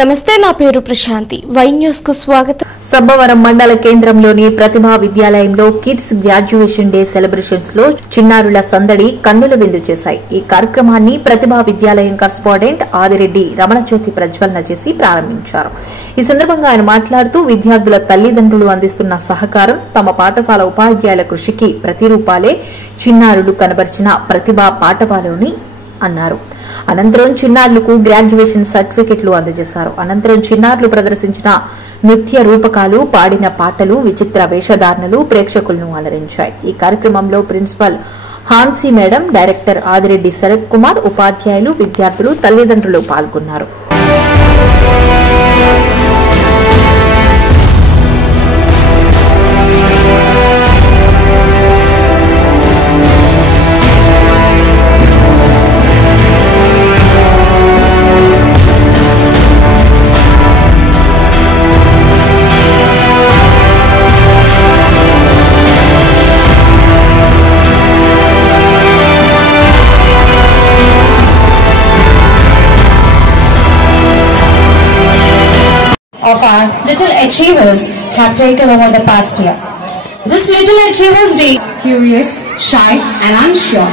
నమస్తే, నా పేరు ప్రశాంతి. వై న్యూస్ కు స్వాగతం. సబ్బవరం మండల కేంద్రంలోని ప్రతిభా విద్యాలయంలో కిడ్స్ గ్రాడ్యుయేషన్ డే సెలబ్రేషన్స్ లో చిన్నారుల సందడి కన్నుల విందు చేశాయి. ఈ కార్యక్రమాన్ని ప్రతిభా విద్యాలయం కరెస్పాండెంట్ ఆదిరెడ్డి రమణజ్యోతి ప్రజ్వలన చేసి ప్రారంభించారు. ఈ సందర్భంగా ఆయన మాట్లాడుతూ విద్యార్థుల తల్లిదండ్రులు అందిస్తున్న సహకారం, తమ పాఠశాల ఉపాధ్యాయుల కృషికి ప్రతిరూపాలే చిన్నారులు కనబరిచిన ప్రతిభా పాఠవాలని అన్నారు. అనంతరం చిన్నారులకు గ్రాడ్యుయేషన్ సర్టిఫికెట్లు అందజేశారు. అనంతరం చిన్నారులు ప్రదర్శించిన నృత్య రూపకాలు, పాడిన పాటలు, విచిత్ర వేషధారణలు ప్రేక్షకులను అలరించాయి. ఈ కార్యక్రమంలో principal Hansi madam, director Adireddy Sharath Kumar, ఉపాధ్యాయులు, విద్యార్థులు, తల్లిదండ్రులు పాల్గొన్నారు. of our little achievers have taken over the past year. This Little Achievers Day is curious, shy and unsure.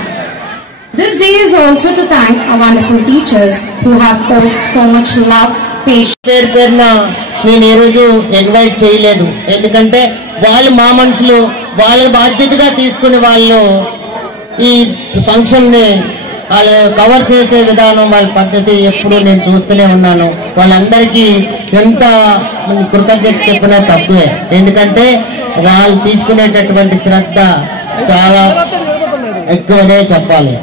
This day is also to thank our wonderful teachers who have poured so much love, patience. నేను ఈ రోజు invite చేయలేదు, ఎందుకంటే వాళ్ళు మా మనుషులు, వాళ్ళ బాధ్యతగా తీసుకుని వాళ్ళు ఈ ఫంక్షన్ ని వాళ్ళు కవర్ చేసే విధానం, వాళ్ళ పద్ధతి ఎప్పుడు నేను చూస్తూనే ఉన్నాను. వాళ్ళందరికీ ఎంత కృతజ్ఞత చెప్పినా తక్కువే, ఎందుకంటే వాళ్ళు తీసుకునేటటువంటి శ్రద్ధ చాలా ఎక్కువనే చెప్పాలి.